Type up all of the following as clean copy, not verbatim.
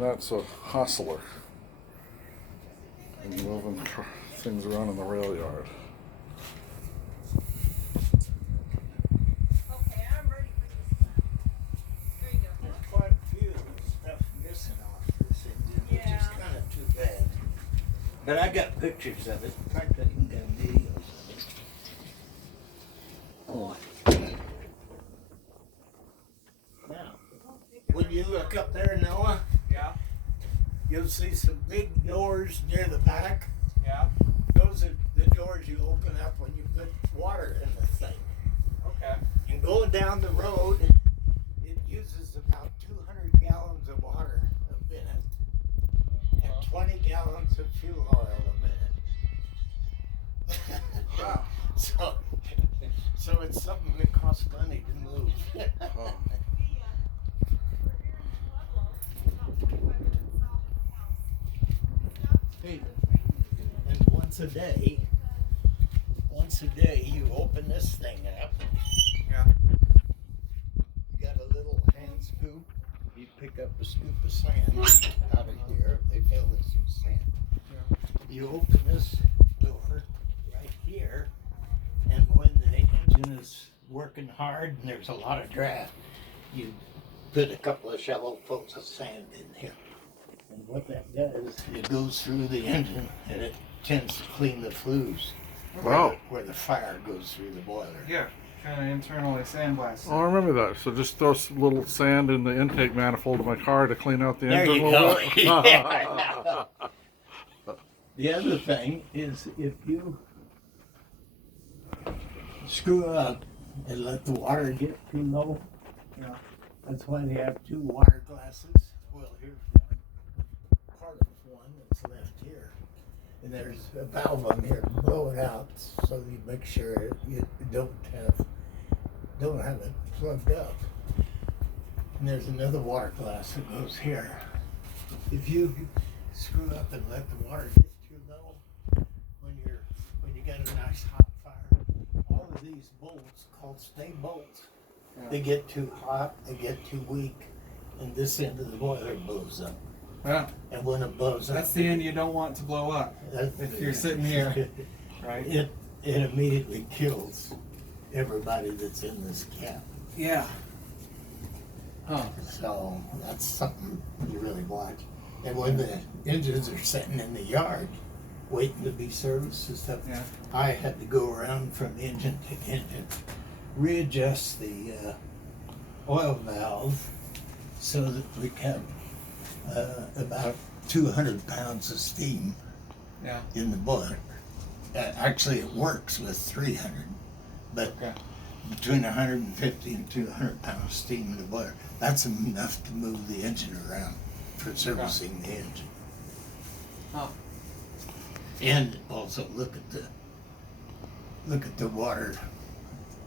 That's a hustler. And moving things around in the rail yard. Okay, I'm ready for this now. There you go. There's quite a few stuff missing off this engine, which is kind of too bad. But I got pictures of it. In fact, I even got videos of it. Oh. Now, when you look up there, Noah, Yeah, you'll see some big doors near the back. yeah, Those are the doors you open up when you put water in the thing. okay. And going down the road, it uses about 200 gallons of water a minute and 20 gallons of fuel oil a minute. Wow. So it's something that costs money to move. Oh. Hey, and once a day you open this thing up. Yeah. You got a little hand scoop. You pick up a scoop of sand out of here. They fill this with sand. Yeah. You open this door right here, and when the engine is working hard and there's a lot of draft, you put a couple of shovelfuls of sand in here. And what that does, it goes through the engine and it tends to clean the flues Wow. where the fire goes through the boiler. Yeah, kind of internally sandblast. Oh, I remember that. So just throw some little sand in the intake manifold of my car to clean out the There engine you a little go. bit. Yeah. The other thing is if you screw up and let the water get too low, Yeah. that's why they have two water glasses. Well, here's one, part of one that's left here. And there's a valve on here to blow it out so you make sure you don't have it plugged up. And there's another water glass that goes here. If you screw up and let the water get too low, when you got a nice hot fire, all of these bolts called stay bolts, they get too hot, they get too weak, and this end of the boiler blows up. Yeah. And when it blows up, That's the end you don't want to blow up. If you're sitting here, right? it immediately kills everybody that's in this cab. Yeah. Huh. So that's something you really watch. And when the engines are sitting in the yard waiting to be serviced and stuff, Yeah. I had to go around from engine to engine, readjust the oil valve so that we kept about 200 pounds of steam Yeah. in the boiler. Actually, it works with 300, but Okay. between 150 and 200 pounds of steam in the boiler, that's enough to move the engine around for servicing the engine. Huh. And also look at the water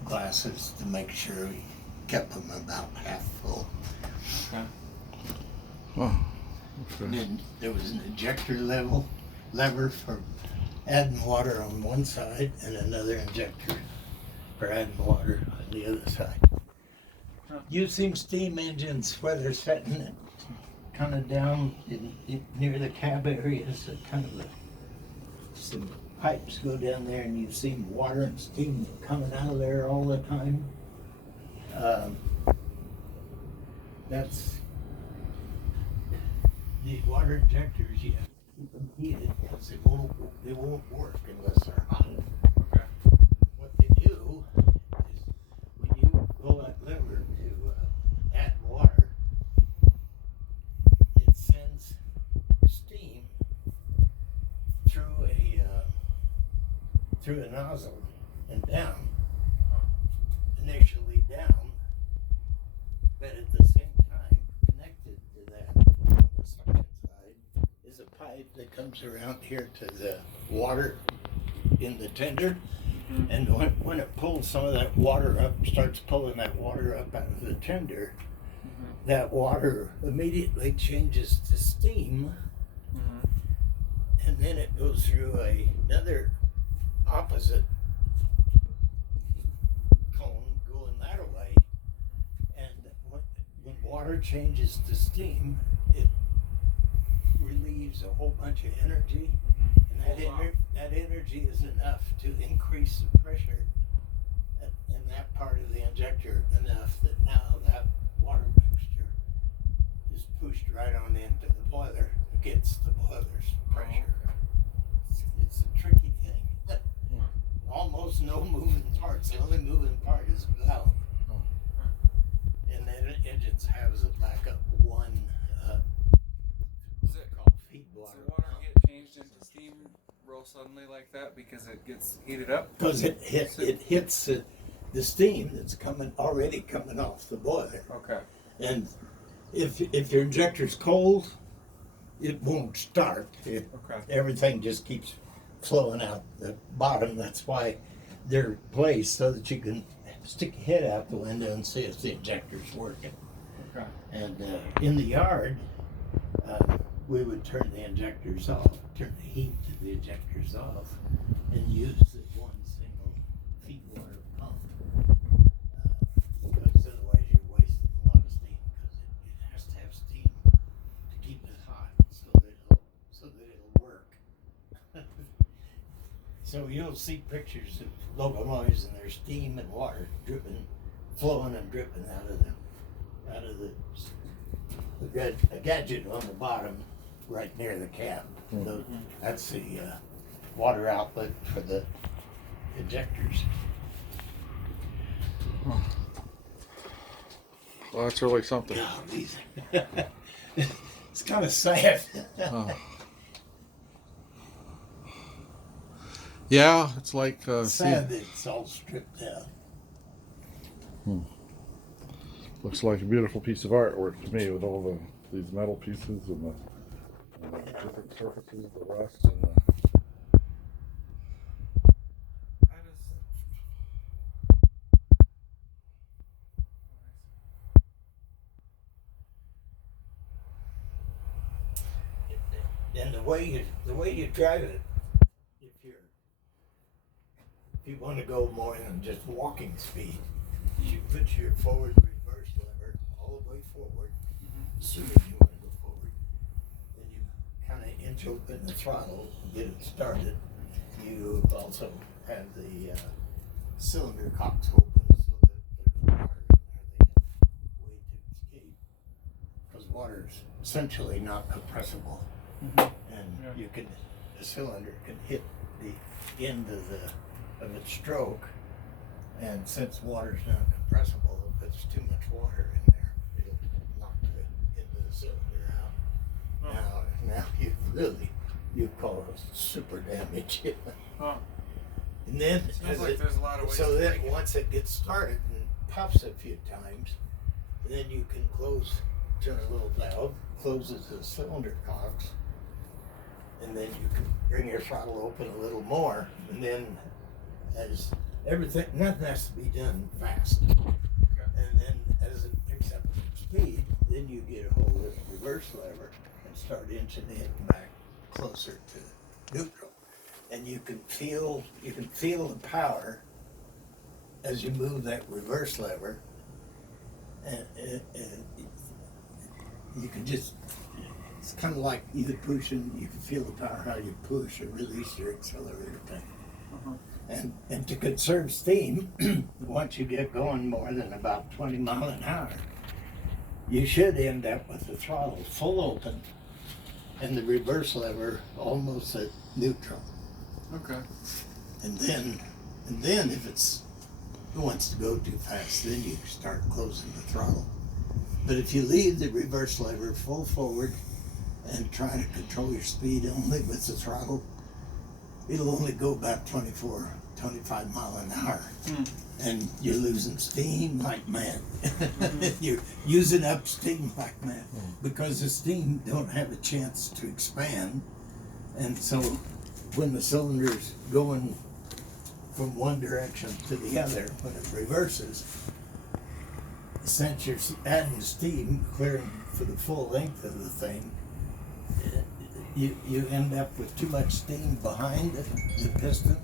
glasses to make sure we kept them about half full. Okay. Oh, And okay. then there was an ejector lever for adding water on one side and another injector for adding water on the other side. Huh. Using steam engines where they're setting it kind of down near the cab areas, some pipes go down there and you see water and steam coming out of there all the time. That's the water injectors. You have to keep them heated because they won't work unless they're hot. Okay. What they do is when you pull that lever to add water, it sends steam through a nozzle and down. Initially down, but at the same time connected to that on the suction side is a pipe that comes around here to the water in the tender. Mhm. And when it pulls some of that water up, starts pulling that water up out of the tender, Mhm. that water immediately changes to steam, Mhm. and then it goes through another opposite cone going that way. And when water changes to steam, it relieves a whole bunch of energy, and that energy is enough to increase the pressure in that part of the injector enough that now that water mixture is pushed right on into the boiler against the boiler's pressure. It's a tricky thing. Almost no moving parts. The only moving part is the valve. And then engines have as a backup one Does it feed Does water. the water get changed into steam real suddenly like that because it gets heated up? Because it hits the steam that's already coming off the boiler. Okay. And if your injector's cold, it won't start. Everything just keeps flowing out the bottom. That's why they're placed so that you can stick your head out the window and see if the injector's working. Okay. And in the yard, we would turn the injectors off, turn the heat to the injectors off, and use the one single feed water pump. Because otherwise you're wasting a lot of steam, because it has to have steam to keep it hot so that it'll work. So you'll see pictures of locomotives and there's steam and water dripping, flowing and dripping out of the gadget on the bottom, right near the cab. That's the water outlet for the injectors. Well, that's really something. It's kind of sad. Yeah, it's like Sad that it's all stripped out. looks like a beautiful piece of artwork to me with all these metal pieces and the different surfaces, the rust and the. And the way you drive it, if you want to go more than just walking speed, you put your forward reverse lever all the way forward, assuming you want to go forward. Then you kind of inch open the throttle and get it started. You also have the cylinder cocks open so that there's water in there. They have way to escape because water is essentially not compressible, and the cylinder can hit the end of its stroke, and since water's not compressible, if it's too much water in there, it'll knock the end of the cylinder out. Now you cause super damage. And then there's a lot of ways so to then break it. once it gets started and puffs a few times, then you can turn a little valve, closes the cylinder cocks, and then you can bring your throttle open a little more, and then as nothing has to be done fast. And then as it picks up speed, then you get a hold of the reverse lever and start inching it back closer to neutral. And you can feel the power as you move that reverse lever, and you can just, it's kind of like either pushing, you can feel the power how you push or release your accelerator tank. And to conserve steam, once you get going more than about 20 miles an hour, you should end up with the throttle full open and the reverse lever almost at neutral. Okay. And then if it wants to go too fast, then you start closing the throttle. But if you leave the reverse lever full forward and try to control your speed only with the throttle, it'll only go about 25 miles an hour. And you're losing steam like mad. You're using up steam like mad because the steam don't have a chance to expand. And so when the cylinder's going from one direction to the other, when it reverses, since you're adding steam, clearing for the full length of the thing, you end up with too much steam behind the piston,